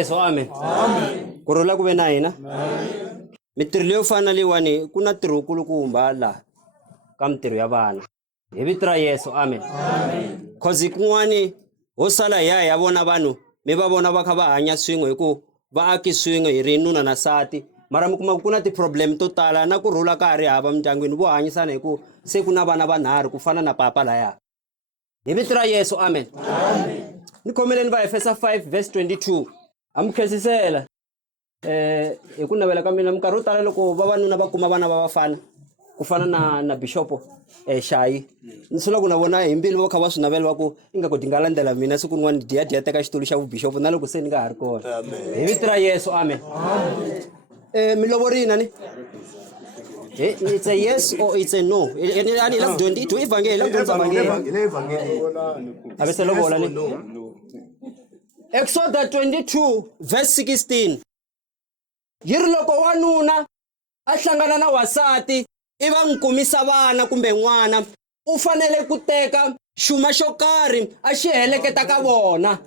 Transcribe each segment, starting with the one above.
Yesu, amen. Kurhula ku ve na hina. Mitirho leyo fana leyiwani ku na ntirho kulukumba laha ka mitirho ya vana. Hi vito ra Yesu, amen. Cause kun'wani ho sala hi ya vona vanhu mi va vona va kha va hanya swin'we hi ku va aki swin'we hi ri nuna na nsati mara mi kuma ku na ti-problem to tala na kurhula ka ha ri hava mindyangwini vo hanyisana hi ku se ku na vana vanharhu ku fana na papa laya. Hi vito ra Yesu, amen. Ni khomeleni va Efesa 5 verse 22. Amukhensisela hi ku navela ka mina minkarhi yo tala loko vavanuna va kuma vana va vafana ku fana na bishopo Shayi ni sula ku na vona hi mbilu va kha va swi navela va ku ingaku ti nga landzela mina siku rin'wana diya teka xitulu xa vubishopo na loko se ni nga ha ri kona. Hi vito ra Yesu, amen. Mi lovorina ni it's a yes or it's a no. Ani la dondi tu evangeli la evangeli abese lovola ni Exodus 22 verse 16 yiri loko wanuna a hlangana na wasati iva nkumisa vana kumbe n'wana u fanele ku teka xuma xo karhi a xi heleketa ka vona.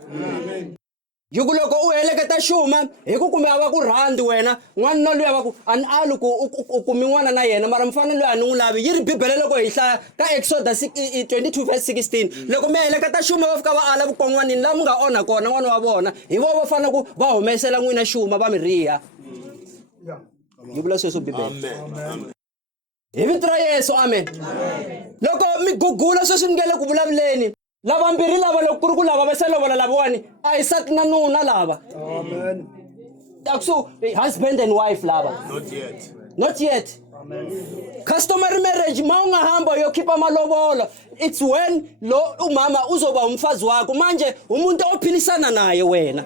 Yuku loko u heleketa xuma hi ku kumbe a va ku rhandi wena n'wana loyi a va ku ani alu ku u kumi n'wana na yena mara mfanelo loyi a ni n'wi lavi yi ri bibele loko hi hlaya ka Exodus 22 verse 16 loko mi heleketa xuma va fika va ala vukon'wanini laha mi nga onha kona n'wana wa vona hi vo va fanele ku va humesela n'wina xuma va mi riha. Yi vula sweswo bibele. Hi vito ra Yesu, amen. Loko mi gugula sweswi ni nge le ku vulavuleni lavambirhi lava loko ku ri ku lava va se lovola lavawani a hi sati na nuna lava. Amen. So husband and wife lava. Not yet. Amen. Customary marriage ma u nga hamba yo khipha malovolo it's when lo umama uzoba umfazi wakho manje umuntu ophilisana naye wena.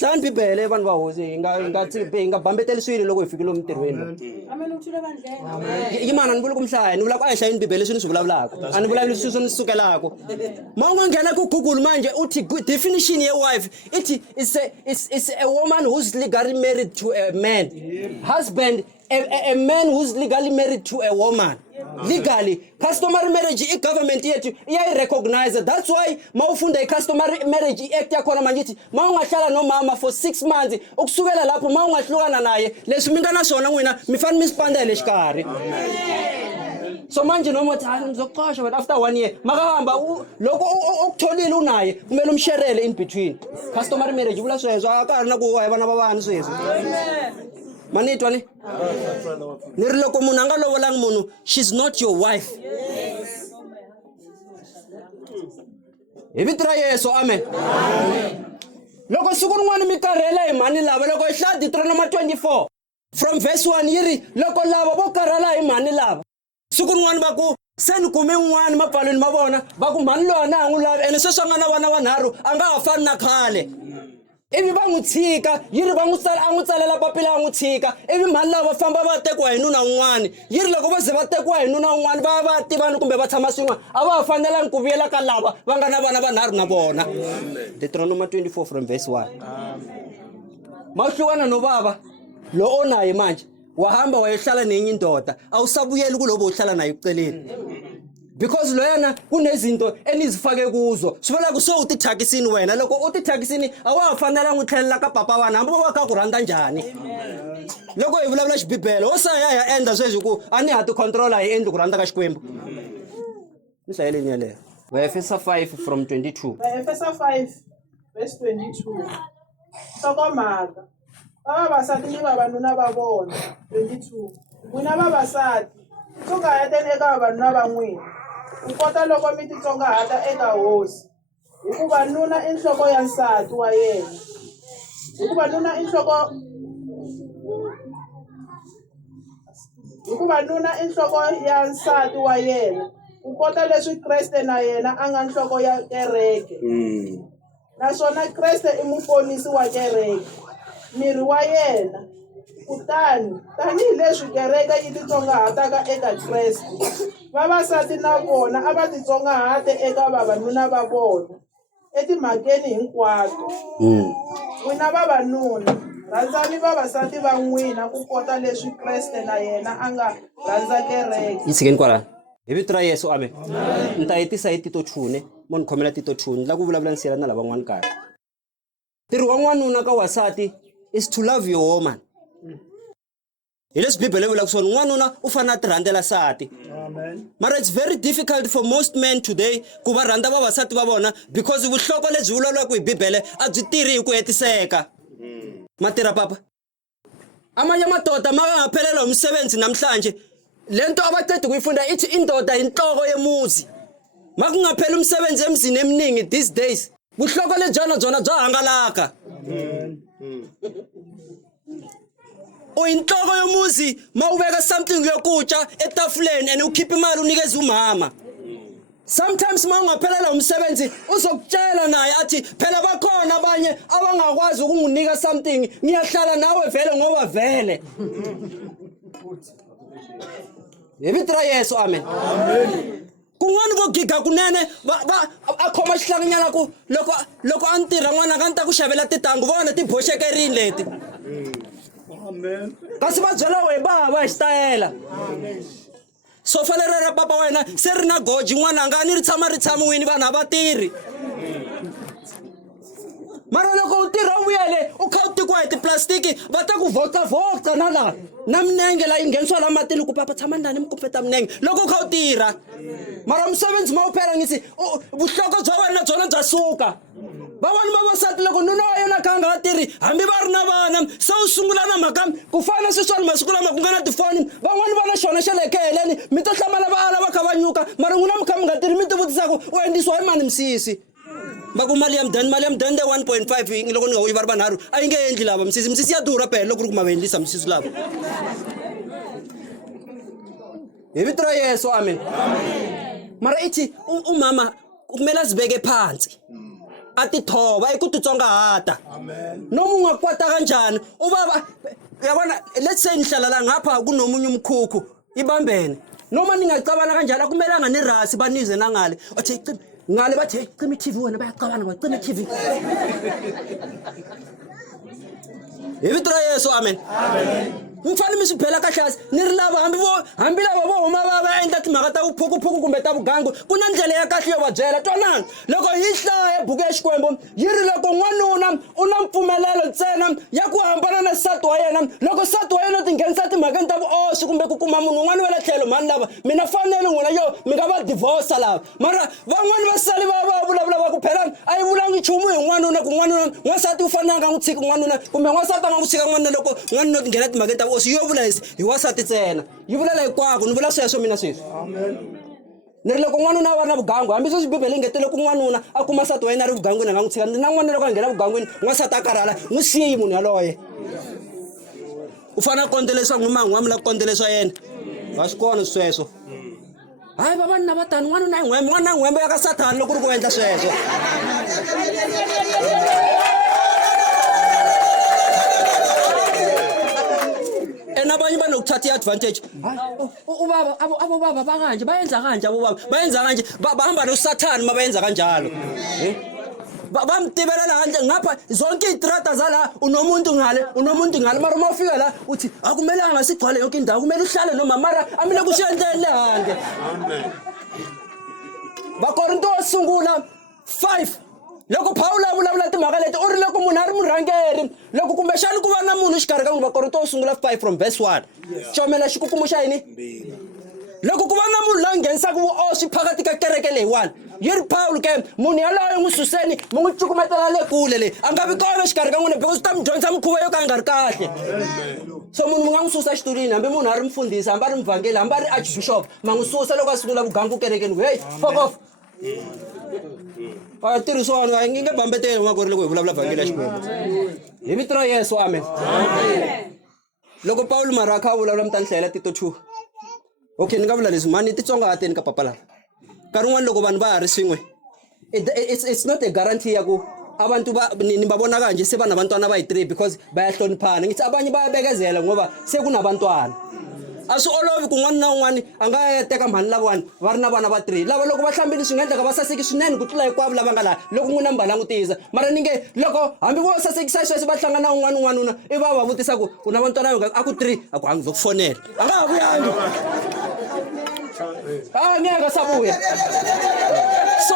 Hlani bibele vanhu va hosi nga bambeteli swilo loko hi fikile emintirhweni. Amen uthule bandlela. Amen. Yimana ni vula ku mhlaya ni vula ku a hi hlayini bibele swi ni swi vulavulaka a ni vulavuli swilo swo ni sukelaka ma u nga nghena ku Google manje uthi definition ye wife it's a woman who's legally married to a man. Husband a man who's legally married to a woman. Legally customary marriage I government yethu iya recognize. That's why mawufunda I customary marriage act yakhona manje ithi mawungahlala no mama for 6 months ukusukela lapho mawungahlukana naye leswi mi nga na swona n'wina mi fane mi spandele xikarhi. So manje noma uthi hayi ngizoqasha but after 1 year makahamba loko ukutholile unaye kumele umsherele in between. Customary marriage vula sweswo akari na ku vana va vana sweswo. Manitwa ni ni ri loko munhu anga lovolangi munhu she's not your wife. Hi vito ra Yesu, amen. Loko siku rin'wana mi karhela hi mhani lava loko hi hlaya Deuteronomy 24 from verse 1 yiri loko lava vo karhala hi mhani lava siku rin'wana va ku se ni kume n'wana mapfalweni ma vona va ku mhani loyi a na ha n'wi lavi ene sweswi a nga na vana vanharhu a nga ha fani na khale ivi va n'wi tshika yiri va a n'wi tsalela papila a n'wi tshika ivi mhani lava va famba va tekiwa hi nuna un'wana yiri loko va ze va tekiwa hi nuna un'wana va va tivani kumbe va tshama swin'wana a va ha fanelangi ku vuyela ka lava va nga na vana vanharhu na vona. Deuteronomy 24 from verse 1. Ma hlukana no baba lo onaye manje wahamba wayehlala nenye indoda awusabuyeli kulobo uhlala naye uceleni because loyana kunezinto enizifake kuzo sivela ku so utithakisini wena loko utithakisini awafanele nguthlelela ka papa wana hambo va ka ku rhandza njhani. Loko hi vulavula xibibele wo saya ya endla sweswi ku ani ha ti controller hi endli ku rhandza ka Xikwembu. Ni hlayeleni yaleyo Efesa 5 from 22. Efesa 5 verse 22. Sokomaka vavasati ni vavanuna va vona 22. N'wina vavasati tsongahateni eka vavanuna va n'wina ku kota loko mi titsongahata eka hosi hikuva nuna I nhloko ya nsati wa yena hikuva nuna I nhloko ya nsati wa yena ku kota leswi Kriste na yena a nga nhloko ya kereke naswona Kriste I muponisi wa kereke miri wa yena kutani tanihi leswi kereke yi titsongahataka eka Kriste vavasati na vona a va titsongahate eka vavanuna va vona etimhakeni hinkwato. N'wina vavanuna rhandzani vavasati va n'wina ku kota leswi Kriste na yena a nga rhandza kereke. Yitshikeni kwala hi vito ra Yesu, amen. Ni ta hetisa hi Tito 2 mo ni khomela Tito 2 ni la ku vulavula ni siyela na lavan'wana kahle. ntirho wa n'wanuna ka wasati is to love your woman. Hi leswi Bibele vulaka swona, n'wanuna u fanele a ti rhandzela nsati. Mara it's very difficult for most men today ku va rhandza vavasati va vona because vuhloko lebyi vulavulaka hi Bibele a byi tirhi hi ku hetiseka. Matirha papa. Amanye amadoda mangaphelelwa umsebenzi namhlanje, lento abaqeda kuyifunda ithi indoda inhloko yemuzi. Makungaphela umsebenzi emzini eminingi these days, vuhloko lejana jona bya hangalaka. Inhloko yomuzi mawubeka something yokutya etafuleni and ukhipha imali unikeza umama. Sometimes mawungaphelela umsebenzi uzokutshela naye athi phela bakhona abanye abangakwazi ukunginika something, ngiyahlala nawe vele ngoba vele. Yebitra Yesu, amen. Kun'wana vo giga kunene a khoma xihlanganyana ku loko a ntirha n'wana ka nta ku xavela titangu vona ti boxekerini leti. Amen. Kasi va byela we bava hi xitayela. So fanele ra papa wena se ri na goji n'wana nga ni ri tshamiwini vanhu a va tirhi. Mara loko u tirha u vuyele u kha u tikiwa hi tiplastiki va ta ku vhotsa na laha na minenge la yi nghenisiwa la matini ku papa tshama ndani mi kumpeta minenge loko u kha u tirha. Mara umsebenzi ma wu phela ngisi vuhloko bya wena byona bya suka. Van'wana vavasati loko nuna wa yena kha nga tirhi hambi va ri na vana se u sungula na mhaka ku fana sweswiwani masiku lama ku nga na tifoni, van'wana va na xona xa le kheleni mi to hlamala va kha va nyuka mara n'wina mi kha mi nga tirhi mi ti vutisaka u endlisiwa hi mani misisi. Va ku mali ya mudende 1.5 loko ni nga wuyi va ri vanharhu a yi nge endli lava misisi ya durha phela loko ri ku ma va endlisa misisi lava. Hi vito ra Yesu, amen. Mara ithi umama kumele azibeke phansi a ti thova i ku titsongahata. Noma ungakwata kanjani ubaba yabona, let's say nihlala la ngapha kunomunye umkhukhu ibambene, noma ningacabana kanjani akumelanga nirasi banize nangale athi ngale bathi cima iTV wena bayacabana ngicima iTV. Yevitra Yesu, amen. Mfana misiphela kahlasi nirilava hambi lava vo huma va endla timhaka ta vuphukuphuku kumbe ta vugangu ku na ndlela ya kahle yo va byela. Twanani loko hi hlaya buku ya Xikwembu yi ri loko n'wanuna u na mpfumelelo ntsena ya ku hambana na nsati wa yena, loko nsati wa yena u tinghenisa timhakeni ta vuoswi kumbe ku kuma munhu un'wana wa le tlhelo mhani lava mina fanele n'wina yo mi nga va divorce lava. Mara van'wana va sali va vulavula va ku phela a yi vulangi nchumu hi n'wanuna ku n'wansati u fanele a n'wi tshiki n'wanuna kumbe n'wansati a nga n'wi tshika n'wanuna loko n'wanuna u tinghena timhakeni ta vuoswi. Yo vula hi wasati ntsena, yi vulela hinkwako, ni vula sweswo mina sweswi. Ni ri loko n'wanuna a va na vugangu hambi sweswi Bibele yi ngete loko n'wanuna a kuma nsati wa yena a ri vugangwini a nga n'wi tshika, na n'wanuna loko a nghena vugangwini n'wansati a karhala n'wi siyi munhu yaloye. U fanele a kondzeleswa n'wimanga wa mi la ku kondzeleswa yena, wa swi kona sweswo. Hayi vavanuna va tani n'wanuna i n'hwembe ya ka Sathana loko ri ku endla sweswo. Abanye banokuthatha advantage. Ubaba abo baba bakanje bayenza kanje, abo baba bayenza kanje, bahamba noSathane mabayenza kanjalo. Bamtibelela kanje ngapha zonke itrata zala unomuntu ngale mara mawufika la uthi akumelanga sigcwale yonke indawo, kumele uhlale noma mara amile kushentele hande. Amen. Bakorinto sungula 5 loko Paul a vulavula timhaka leti u ri loko munhu a ri murhangeri loko kumbexani ku va na munhu xikarhi ka n'wi Vakorinto sungula 5 from verse 1 comela xikukumu xa yini loko ku va na munhu la nghenisaka vuoswi phakati ka kereke leyiwani yi ri Paul ke munhu yaloyo n'wi suseni mu n'wi cukumetela le kule le a nga vi kona xikarhi ka n'wina because u ta mi dyondzisa mikhuva yo ka yi nga ri kahle. So munhu mu nga n'wi susa xitulwini hambi munhu a ri mfundhisi hambi a ri mvhangeli hambi a ri archbishop ma n'wi susa loko a sungula vugangu kerekeni hey fuck off. Tirhiswana a nge bambeteli nga ku ri loko hi vulavula vhangeli ya Xikwembu hi vito ra Yesu, amen. Loko Paul mara a kha a vulavula mi ta ni hlayela Tito 2. Okay ni nga vula leswi mani titsongahateni ka papa lava nkarhi wun'wana loko vanhu va ha ri swin'we it's not a guarantee ya ku abantu ni ba vona kanje se vanabantwana va yi-3 because bayahloniphana ngithi abanye bayabekezela ngoba se kunabantwana. A swi olovi ku n'wana na un'wana a nga teka mhani lavawani va ri na vana va 3 lava loko va hlambile swi nga endleka va saseki swinene ku tlula hinkwavo lava nga laha loko n'wina mi va langutisa mara ni nge loko hambi vo sasekisa sweswi va hlangana na un'wana i va vutisa ku u na vantwana a ku 3 a ku hangi zo ku fonela a nga ha vuyangi a ngeka sa vuya so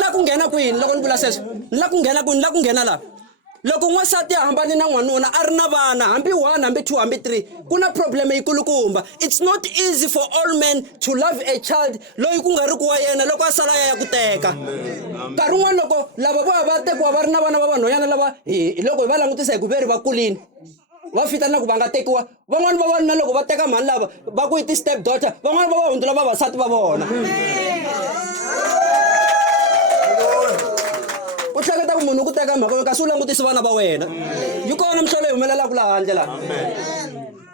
la ku nghena kwini loko ni vula sweswo la ku nghena kwini la ku nghena la loko n'wansati a hambani na n'wanuna a ri na vana hambi 1 hambi 2 hambi 3 ku na problem yikulukumba. It's not easy for all men to love a child loyi ku nga ri ku wa yena loko a sala ya ku teka. Nkarhi wun'wana loko lava va tekiwa va ri na vana va vanhwanyana lava loko hi va langutisa hi ku veri va kulini va fita na ku va nga tekiwa van'wana va vanuna loko va teka mhani lava va ku i ti-step daughter van'wana va va hundzula vavasati va vona. U hleketa ku munhu ku teka mhaka kasi u langutisi vana va wena yi kona mihlovo yi humelelaka laha handle laha.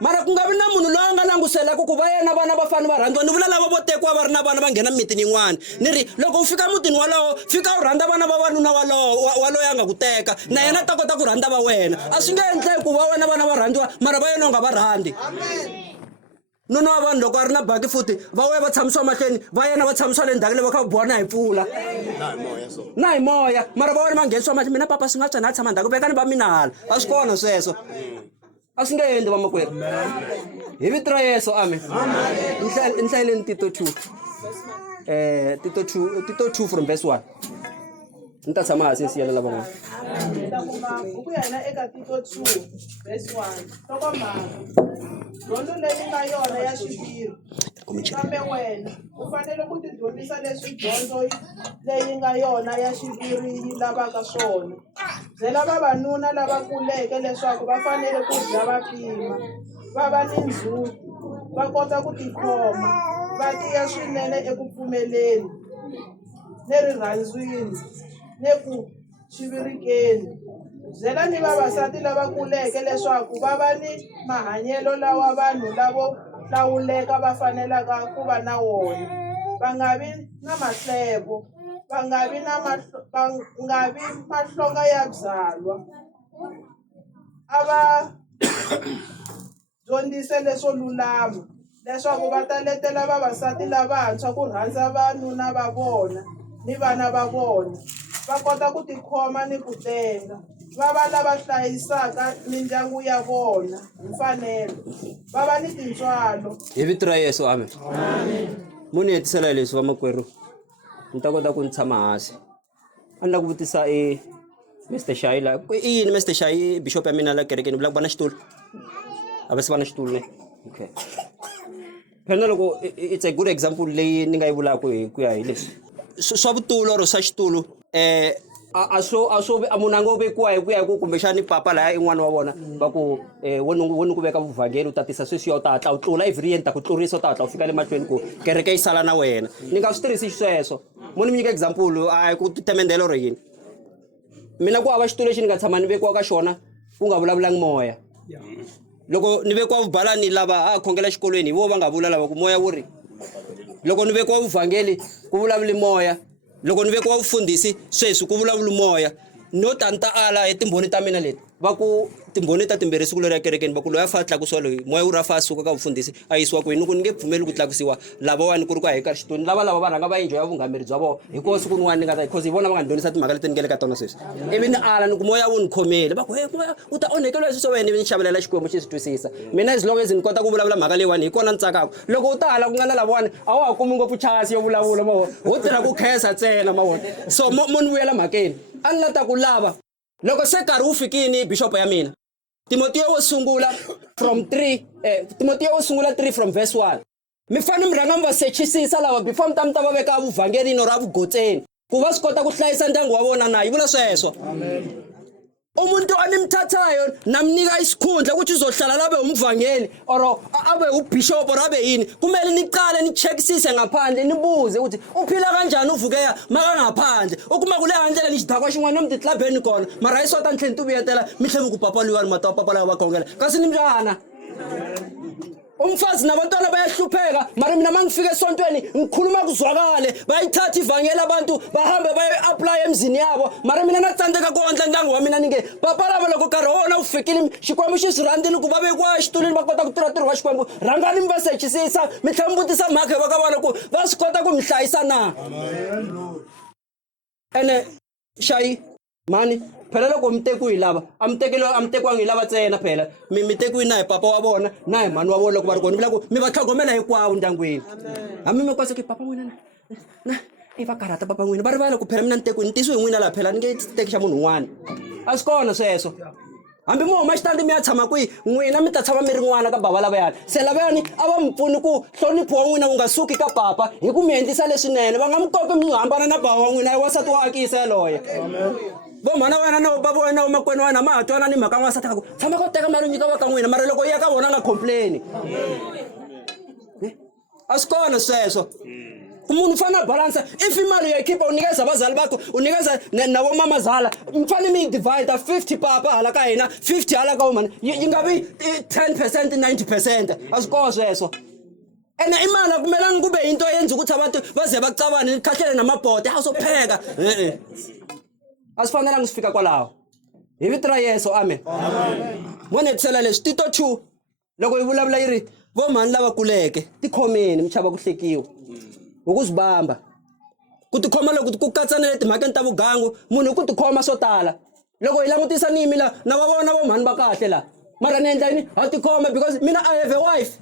Mara ku nga vi na munhu loyi a nga languselaka ku va yena vana va fane va rhandziwa. Ni vula lava vo tekiwa va ri na vana va nghena mitini yin'wana ni ri loko u fika mutini walowo fika u rhandza vana va vanuna waloye a nga ku teka na yena ta kota ku rhandza va wena. A swi nge endleki ku va wena vana va rhandziwa mara va yena u nga va rhandzi. Nuna wa vanhu loko a ri na baki futhi va we va tshamisiwa mahlweni va yena va tshamisiwa le ndzhaku le va kha boha na hi mpfula na hi moya mara va wena va nghenisiwa mahlweni mina papa swi nga tswa na tshama ndzhaku vekani va mina hala a swi kona sweswo a swi nge endli vamakwerhu hi vito ra Yesu amen. Ni hlayeleni Tito 2 Tito 2 from verse 1 ni ta tshama hansi siyela lava n'wana. Ku ya na eka Tito 2 verse 1 tokomaka dyondzo leyi nga yona ya xiviri kambe wena u fanele ku tidyondzisa leswi dyondzo leyi nga yona ya xiviri yi lavaka swona. Byela vavanuna lava kuleke leswaku va fanele ku dya va pima va va ni ndzhuti va kota ku tikhoma va tiya swinene eku pfumeleni ni rirhandzwini ni ku xivirikeni. Byela ni vavasati lava kuleke leswaku va va ni mahanyelo lawa vanhu lavo hlawuleka va fanelaka ku va na wona. Va nga vi na mahlevo, va nga vi mahlonga ya byalwa. A va dyondzise leswo lulama leswaku va ta letela vavasati lavantshwa ku rhandza vanuna va vona ni vana va vona. Va kota ku tikhoma ni ku tenga. Va va lava hlayisaka mindyangu ya vona hi mfanelo. Va va ni tintswalo. Hi vito ra Yesu amen. Mu ni hetisela leswi vamakwerhu ni ta kota ku ni tshama hansi. A ni la ku vutisa Mr. Shaila i yini Mr. Shaila bishop ya mina la kerekeni vula ku va na xitulu a va se va na xitulu ne okay. Phela loko it's a good example leyi ni nga yi vulaka hi ku ya hi leswi swa vutulo or swa xitulu a swo munhu a ngo vekiwa hi ku ya hi ku kumbexani papa laya in'wana wa vona va ku woni ku veka vuvhangeli u tatisa sweswi ya u ta hatla u tlula every year ta ku tlurisa u ta hatla u fika le mahlweni ku kereke yi sala na wena ni nga swi tirhisi sweswo. Mo ni mi nyika example a ku temendela or yini mina ku hava xitulu lexi ni nga tshama ni vekiwa ka xona ku nga vulavulangi moya. Loko ni vekiwa vubalani lava a khongela xikolweni hi vo va nga vula lava ku moya wu ri. Loko ni vekiwa vuvhangeli ku vulavuli moya. Loko ni vekiwa vufundhisi sweswi ku vulavula moya no tanta ala hi timbhoni ta mina leti va ku timbhoni ta timbirhi siku leri ya kerekeni va ku loyi a fa tlakusiwa loyi moya wu ra fa suka ka vufundhisi a yisiwa kwini ku ni nge pfumeli ku tlakusiwa lavawani ku ri ku hi ka xitoni lava va rhanga va enjoya vungameri bya vona hikuva siku rin'wana ni nga ta because hi vona va nga ni dyondzisa timhaka leti ni nge le ka tona sweswi ivi ni ala ni ku moya wu ni khomele va ku moya u ta onhekeliwa hi swilo swa wena ivi ni xavelela xikwembu xi swi twisisa mina as long as ni kota ku vulavula mhaka leyiwani hi kona ni tsakaka. Loko u ta hala ku nga na lavawani a wa ha kumi ngopfu chance yo vulavula mavona ho tirha ku khensa ntsena mavona so mo ni vuyela mhakeni a ni la ta ku lava loko se nkarhi wu fikini bishop ya mina Timotheo wo sungula from 3 from verse 1 mi fane mi rhanga mi va sechisisa lava before mi ta va veka vuvhangelini or vugotseni ku va swi kota ku hlayisa ndyangu wa vona na yi vula sweswo. Umuntu animthathayo namnika isikhundla ukuthi uzohlala labe umvangeli or abe ubishop or abe yini kumele niqale nicheckisise ngaphandle nibuze ukuthi uphila kanjani uvukeya maka ngaphandle ukuma kule handle nixidakwa xin'wana nomti clubeni kona mara hi swata ntlheni tu vuyetela mi tlhela ku papaliwa ni mata papala va khongela kasi ni mjana umfazi nabantwana bayahlupheka mara mina mangifike esontweni ngikhuluma kuzwakale bayithatha ivangeli abantu bahambe bayi-apply emzini yabo mara mina natsandeka ku ondla ndyangu wa mina ninge papa lava loko nkarhi wona wu fikile xikwembu xi swi rhandzini ku va vekiwa exitulini va kota ku tirha ntirho wa xikwembu rhangani mi va sechisisa mi tlhela mi vutisa mhaka va ka vona ku va swi kota ku mi hlayisa na ene Shayi mani phela loko mi tekiwi hi lava a mi tekiwangi hi lava ntsena phela mi tekiwi na hi papa wa vona na hi mhani wa vona loko va ri kona mi vula ku mi va tlhogomela hinkwavo ndyangwini hambi mi kwasa ku papa n'wina va karhata papa n'wina va rivala ku phela mina ni tekiwe ni tisiwe hi n'wina laha phela ni nge teki xa munhu un'wana a swi kona sweswo hambi mo huma xitandi mi ya tshama kwihi n'wina mi ta tshama mi ri n'wana ka bava lavayani se lavayani a va mi pfuni ku hlonipho wa n'wina wu nga suki ka papa hi ku mi endlisa leswinene va nga mi koki mi hambana na bava wa n'wina hi wasati wa akisa yaloye vo mhana wena na bava wena makwenu wena ma ha twana ni mhaka n'wansati ka ku tshama ko teka mali nyika va ka n'wina mara loko yi ya ka vona nga complain a swi kona sweswo umuntu ufana balance if imali uyayikhipha unikeza abazali bakho unikeza nabo mamazala mfane mi divide 50 papa hala ka hina 50 hala ka wona yingabi 10% 90% asikho sweswo ene imali akumelanga kube into yenza ukuthi abantu baze bacabane nikhahlele namabhodi awusopheka asifanelanga sifika kwalawo hi vito ra Yesu amen mone tsela leswi Tito 2 loko yi vulavula yiri vo mani lava kuleke tikhomeni michava ku hlekiwa ukuzibamba ku tikhoma loko ku katsana le timhakeni ta vugangu munhu ku tikhoma swo tala loko hi langutisa nimi la na va vona vo mani va kahle la mara ni endla yini ha tikhoma because mina I have a wife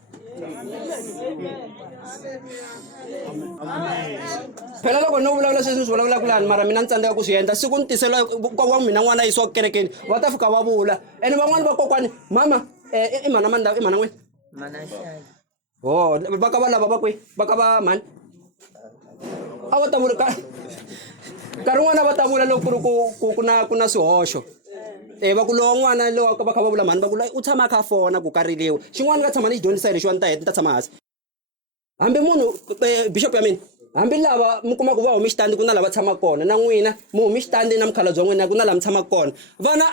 phela loko no vulavula sweswi swi vulavula kulani mara mina ni tsandzeka ku swi endla siku ni tisela kwa mina n'wana yisiwa kerekeni va ta fika va vula ene van'wani va kokwani mama i mana manda i mana n'wina Mana Shai. oh va ka va lava va kwi va ka va mani a va ta vula nkarhi n'wana va ta vula loko ku ri ku na swihoxo va ku lowa n'wana lowa va kha va vula mani va ku u tshama a kha a fona ku kariliwa xin'wana ka tshama ni xi dyondzisa hi lexiwani ni ta tshama hansi hambi munhu bishop ya mina hambi lava mi kuma ku va humi xitandi ku na lava tshama kona na n'wina mi humi xitandi na mukhalabye wa n'wina ku na lava tshama kona vana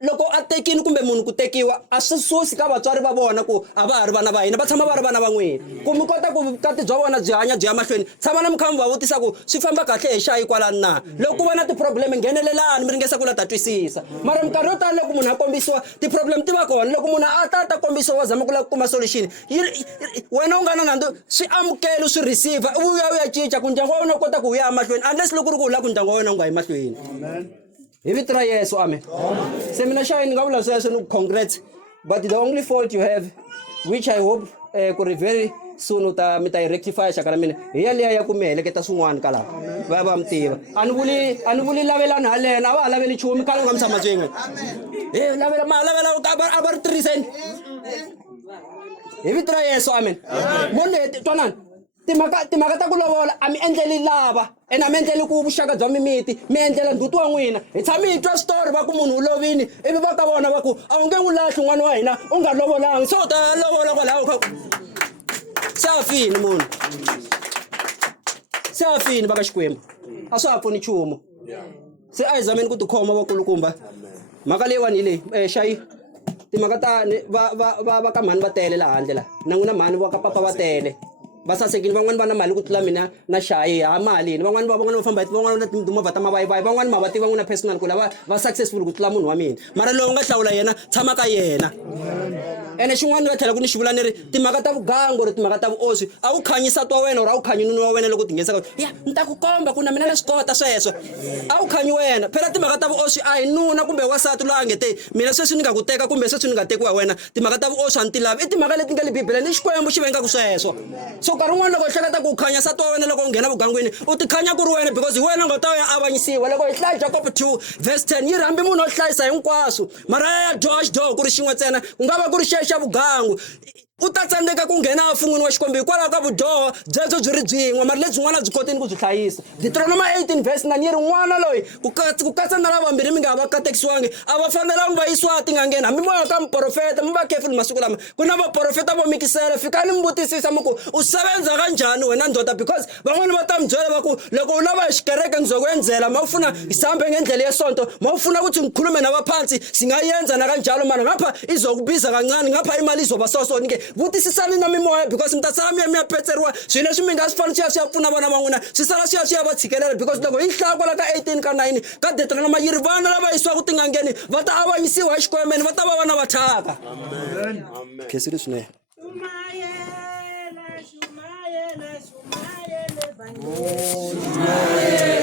loko a tekini kumbe munhu ku tekiwa a swi susi ka vatswari va vona ku a va ha ri vana va hina va tshama va ri vana va n'wina ku mi kota ku vukati bya vona byi hanya byi ya mahlweni tshama na mi kha mi va vutisa ku swi famba kahle hi xayi kwalani na loko ku va na ti-problem nghenelelani mi ringesa ku la ta twisisa mara minkarhi yo tala loko munhu a kombisiwa ti-problem ti va kona loko munhu a ta kombisiwa va zama ku la ku kuma solution wena u nga na nandzu swi amukeli swi receiver u ya u ya cinca ku ndyangu wa wena u kota ku wu ya mahlweni unless loko ku ri ku u lava ku ndyangu wa wena u nga yi mahlweni hi vito ra Yesu amen se mina xa ni nga vula sweswo ni congrats but the only fault you have which I hope ku ri very soon mi ta yi rectify xaka ra mina hi yaliya ya ku mi heleketa swin'wana ka lava va mi tiva a ni vuli lavelani halena a va ha laveli nchumu khale u nga mi tshama byin'we lavela a va ri tirhiseni hi vito ra Yesu amen mone twanani timhaka ta ku lovola a mi endleli lava ene a mi endleli ku vuxaka bya mimiti mi endlela ndzhuti wa n'wina hi tshami hi twa switori va ku munhu u lovini ivi va ka vona va ku a wu nge n'wi lahli n'wana wa hina u nga lovolanga se u ta lovola kwalaho se a fini munhu se a fini va ka Xikwembu a swa ha pfuni nchumu se a hi zameni ku tikhoma vakulukumba mhaka leyiwani hi leyi xayi timhaka ta va ka mhani va tele laha handle la na n'wina mhani va ka papa va tele va sasekile van'wani va na mali ku tlula mina na Shayi ha malini van'wani va famba van'wani na timovha ta mavayivayi van'wani ma va tiva n'wina personal ku lava va successful ku tlula munhu wa mina mara lowu nga hlawula yena tshama ka yena ene xin'wana ni va tlhela ku ni xi vula ni ri timhaka ta vugangu ri timhaka ta vuoswi a wu khanyi nsati wa wena or a wu khanyi nuna wa wena loko tinghenisa ya ni ta ku komba ku na mina leswi kota sweswo a wu khanyi wena phela timhaka ta vuoswi a hi nuna kumbe wasati loyi a nge te mina sweswi ni nga ku teka kumbe sweswi ni nga tekiwa wena timhaka ta vuoswi a ni ti lavi i timhaka leti nga le bibeleni i Xikwembu xi vengaku sweswo so nkarhi wun'wana loko hi hleketa ku u khanya nsati wa wena loko u nghena vugangwini u ti khanya ku ri wena because hi wena nga ta ya avanyisiwa loko hi hlaya Jacob 2 verse 10 yi ri hambi munhu o hlayisa hinkwaswo mara ya dyoha xidyoho ku ri xin'we ntsena ku nga va ku ri xa vugangu u ta tsandzeka ku nghena afungwini wa Xikwembu hikwalaho ka vudyoho byebyo byi ri byin'we mara lebyin'wana byi koteni ku byi hlayisa Deuteronomy 18 verse 9 yi ri n'wana loyi ku katsa na lavambirhi mi nga va katekisiwangi a va fanelangi va yisiwa tin'angeni hambi mo ya ka miprofeta mi va careful masiku lama ku na vaprofeta vo mikisela fikani mi vutisisa mi ku u sevenza kanjhani wena ndoda because van'wani va ta mi byela va ku loko u lava hi xikereke ndzoko endzela ma wu funa hi sambe ngendlela yesonto ma wu funa ukuthi ngikhulume nabaphansi singayenza nakanjalo mara ngapha izokubiza kancane ngapha imali izoba sosonike vutisisani na mimoya because mi ta sala mi ya petseriwa swilo leswi mi nga swi fani swi ya pfuna vana va n'wina swi sala swi ya va tshikelela because loko yi hlaya kwala ka 18 ka 9 ka Deuteronomy yi ri vana lava yisiwaku tin'angeni va ta avanyisiwa hi Xikwemeni va ta va vana va thyaka khesile swinene Shumayele,